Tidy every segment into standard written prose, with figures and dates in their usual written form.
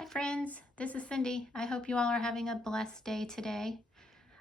Hi friends, this is Cindy. I hope you all are having a blessed day today.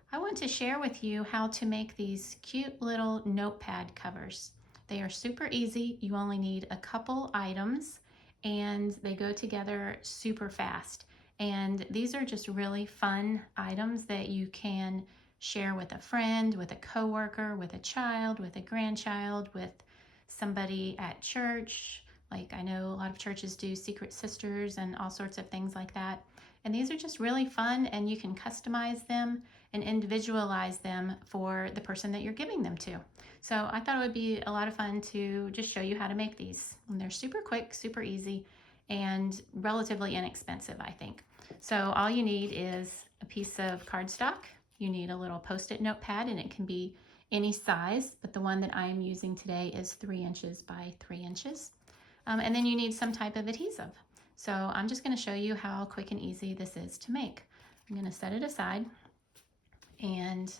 I want to share with you how to make these cute little notepad covers. They are super easy. You only need a couple items and they go together super fast. And these are just really fun items that you can share with a friend, with a coworker, with a child, with a grandchild, with somebody at church. Like I know a lot of churches do secret sisters and all sorts of things like that. And these are just really fun and you can customize them and individualize them for the person that you're giving them to. So I thought it would be a lot of fun to just show you how to make these. And they're super quick, super easy, and relatively inexpensive, I think. So all you need is a piece of cardstock. You need a little Post-it notepad, and it can be any size, but the one that I am using today is 3 inches by 3 inches. And then you need some type of adhesive. So I'm just going to show you how quick and easy this is to make. I'm going to set it aside. And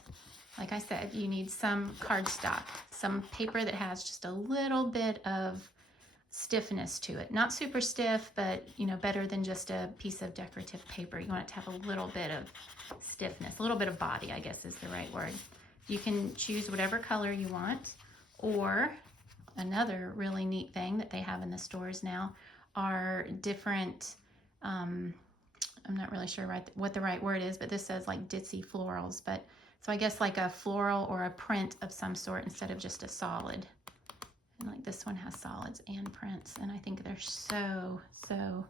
like I said, you need some cardstock, some paper that has just a little bit of stiffness to it. Not super stiff, but better than just a piece of decorative paper. You want it to have a little bit of stiffness, a little bit of body, I guess is the right word. You can choose whatever color you want, or another really neat thing that they have in the stores now are different, I'm not really sure what the right word is, but this says like ditzy florals. But so I guess like a floral or a print of some sort instead of just a solid. And like this one has solids and prints, and I think they're so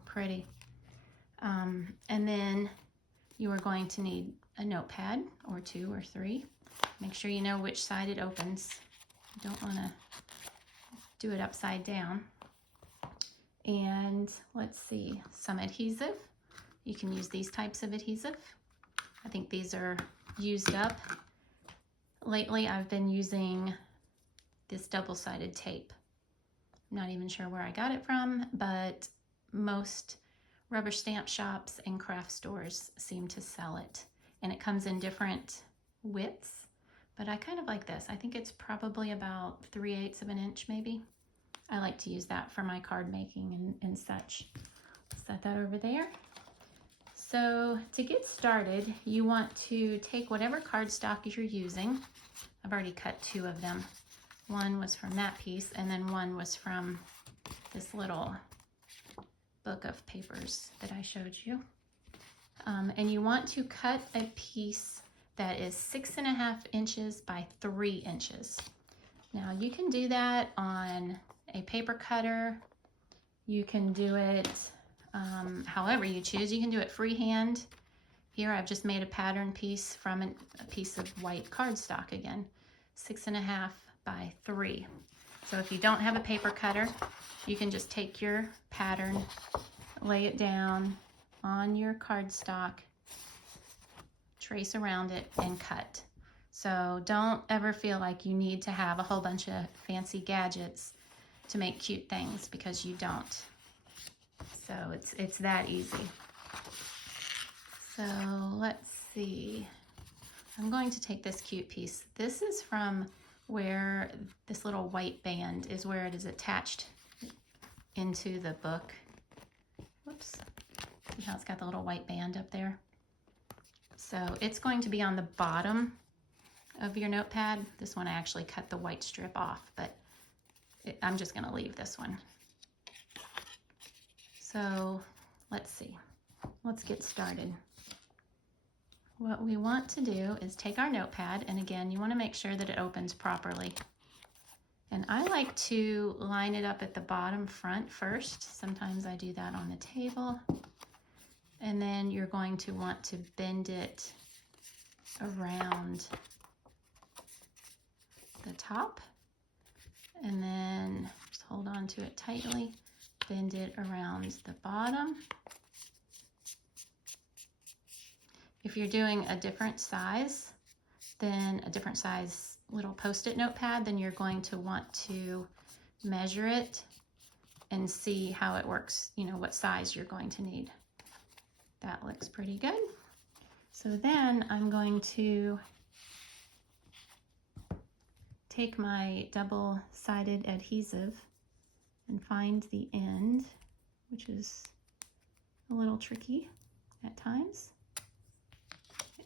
pretty. And then you are going to need a notepad or 2 or 3. Make sure you know which side it opens. You don't want to do it upside down. And let's see, some adhesive. You can use these types of adhesive. I think these are used up. Lately I've been using this double-sided tape. I'm not even sure where I got it from, but most rubber stamp shops and craft stores seem to sell it. And it comes in different widths, but I kind of like this. I think it's probably about 3/8 of an inch maybe. I like to use that for my card making and such. Set that over there. So to get started, you want to take whatever cardstock you're using. I've already cut 2 of them. One was from that piece, and then one was from this little book of papers that I showed you. And you want to cut a piece that is 6.5 inches by 3 inches. Now you can do that on a paper cutter. You can do it however you choose. You can do it freehand. Here I've just made a pattern piece from a piece of white cardstock again, 6.5 by 3. So if you don't have a paper cutter, you can just take your pattern, lay it down on your cardstock, trace around it, and cut. So don't ever feel like you need to have a whole bunch of fancy gadgets to make cute things, because you don't. So it's that easy. So let's see. I'm going to take this cute piece. This is from where this little white band is, where it is attached into the book. Whoops. See how it's got the little white band up there? So it's going to be on the bottom of your notepad. This one I actually cut the white strip off, but I'm just going to leave this one. So let's see. Let's get started. What we want to do is take our notepad, and again, you want to make sure that it opens properly. And I like to line it up at the bottom front first. Sometimes I do that on the table. And then you're going to want to bend it around the top. And then just hold on to it tightly. Bend it around the bottom. If you're doing a different size, then a different size little Post-it notepad, then you're going to want to measure it and see how it works, what size you're going to need. That looks pretty good. So then I'm going to take my double-sided adhesive and find the end, which is a little tricky at times.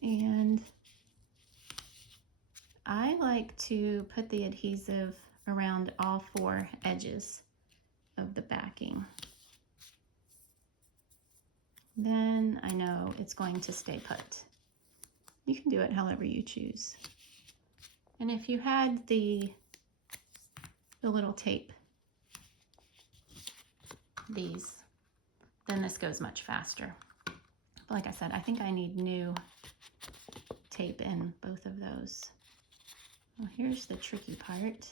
And I like to put the adhesive around all four edges of the backing. Then I know it's going to stay put. You can do it however you choose. And if you had the little tape, these, then this goes much faster. But like I said, I think I need new tape in both of those. Well, here's the tricky part.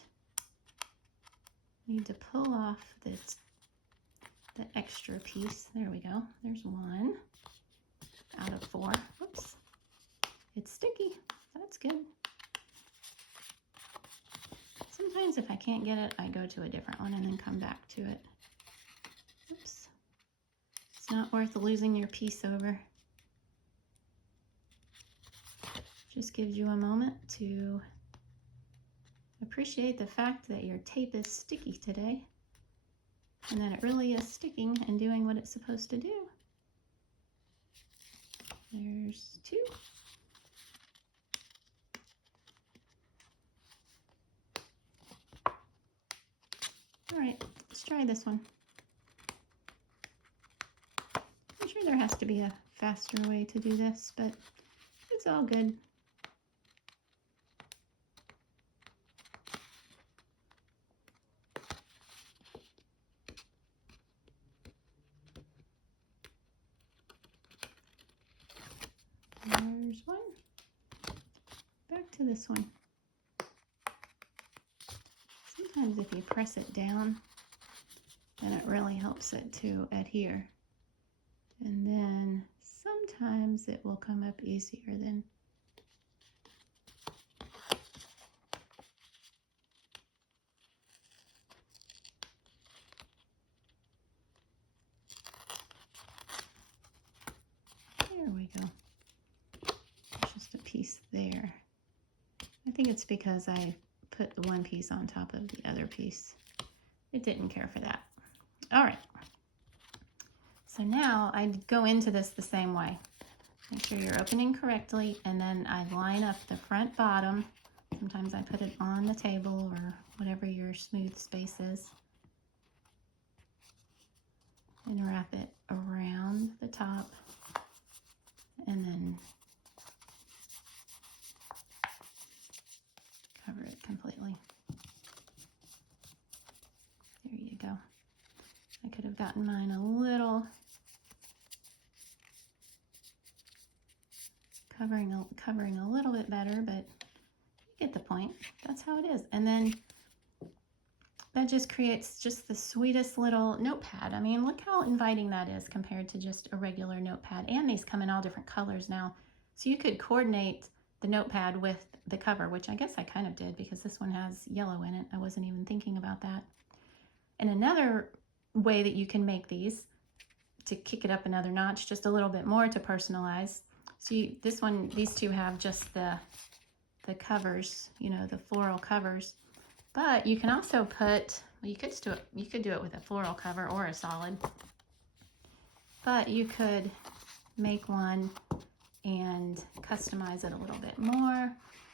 Need to pull off the extra piece. There we go. There's one out of four. Whoops. It's sticky. That's good. Sometimes if I can't get it, I go to a different one and then come back to it. Oops. It's not worth losing your piece over. Just gives you a moment to appreciate the fact that your tape is sticky today and that it really is sticking and doing what it's supposed to do. There's two. All right, let's try this one. I'm sure there has to be a faster way to do this, but it's all good. There's one. Back to this one. Sometimes if you press it down, then it really helps it to adhere. And then sometimes it will come up easier than. There we go. There's just a piece there. I think it's because I put the one piece on top of the other piece. It didn't care for that. All right. So now I go into this the same way. Make sure you're opening correctly, and then I line up the front bottom. Sometimes I put it on the table or whatever your smooth space is. And wrap it around the top, and then cover it completely. There you go. I could have gotten mine a little covering a little bit better, but you get the point. That's how it is. And then that just creates just the sweetest little notepad. I mean, look how inviting that is compared to just a regular notepad. And these come in all different colors now. So you could coordinate the notepad with the cover, which I guess I kind of did because this one has yellow in it. I wasn't even thinking about that. And another way that you can make these to kick it up another notch, just a little bit more to personalize. So these two have just the covers, you know, the floral covers. But you can also put, well, you could do it with a floral cover or a solid. But you could make one and customize it a little bit more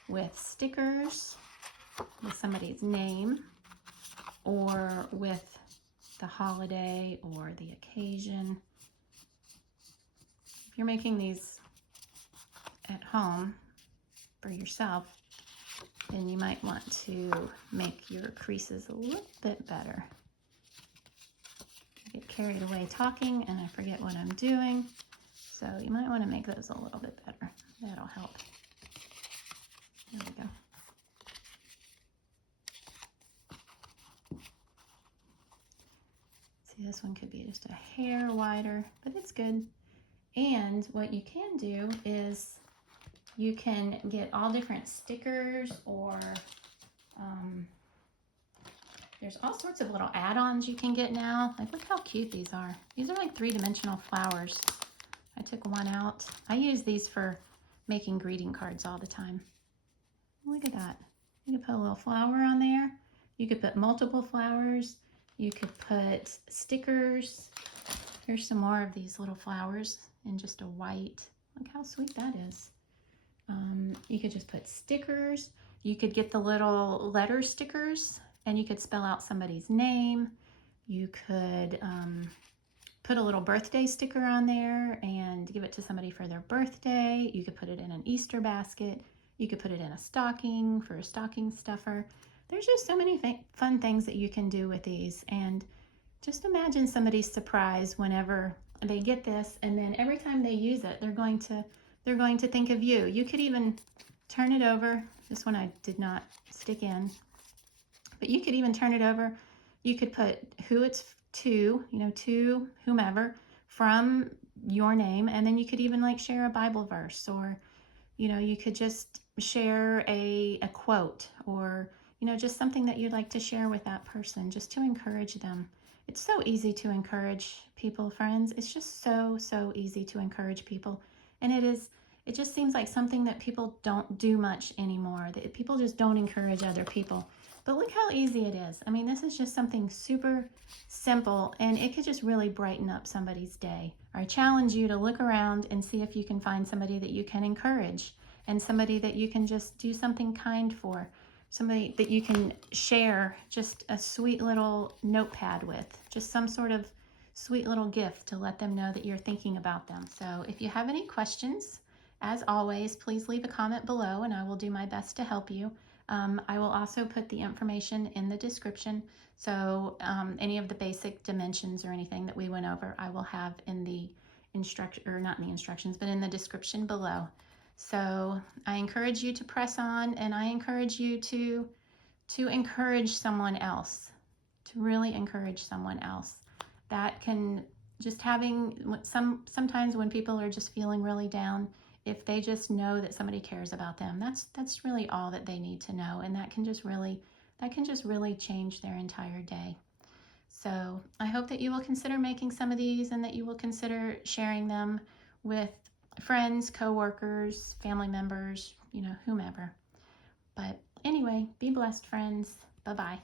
with stickers with somebody's name, or with the holiday or the occasion. If you're making these at home for yourself, then you might want to make your creases a little bit better. I get carried away talking and I forget what I'm doing, so you might want to make those a little bit better. That'll help. There we go. See, this one could be just a hair wider, but it's good. And what you can do is you can get all different stickers, or there's all sorts of little add-ons you can get now. Like, look how cute these are. These are like three-dimensional flowers. I took one out. I use these for making greeting cards all the time. Look at that. You could put a little flower on there. You could put multiple flowers. You could put stickers. Here's some more of these little flowers in just a white. Look how sweet that is. You could just put stickers. You could get the little letter stickers and you could spell out somebody's name. You could put a little birthday sticker on there and give it to somebody for their birthday. You could put it in an Easter basket. You could put it in a stocking for a stocking stuffer. There's just so many fun things that you can do with these. And just imagine somebody's surprise whenever they get this, and then every time they use it, they're going to think of you. You could even turn it over. This one I did not stick in, but you could even turn it over. You could put who it's to, to whomever from your name, and then you could even like share a Bible verse, or you could just share a quote, or just something that you'd like to share with that person, just to encourage them. It's so easy to encourage people, friends. It's just so easy to encourage people. And it just seems like something that people don't do much anymore. That people just don't encourage other people. But look how easy it is. I mean, this is just something super simple, and it could just really brighten up somebody's day. I challenge you to look around and see if you can find somebody that you can encourage, and somebody that you can just do something kind for. Somebody that you can share just a sweet little notepad with, just some sort of sweet little gift to let them know that you're thinking about them. So if you have any questions, as always, please leave a comment below and I will do my best to help you. I will also put the information in the description. So any of the basic dimensions or anything that we went over, I will have in the not in the instructions, but in the description below. So I encourage you to press on, and I encourage you to encourage someone else, to really encourage someone else. That can just sometimes when people are just feeling really down, if they just know that somebody cares about them, that's really all that they need to know, and that can just really change their entire day. So I hope that you will consider making some of these, and that you will consider sharing them with friends, co-workers, family members, whomever. But anyway, be blessed, friends. Bye-bye.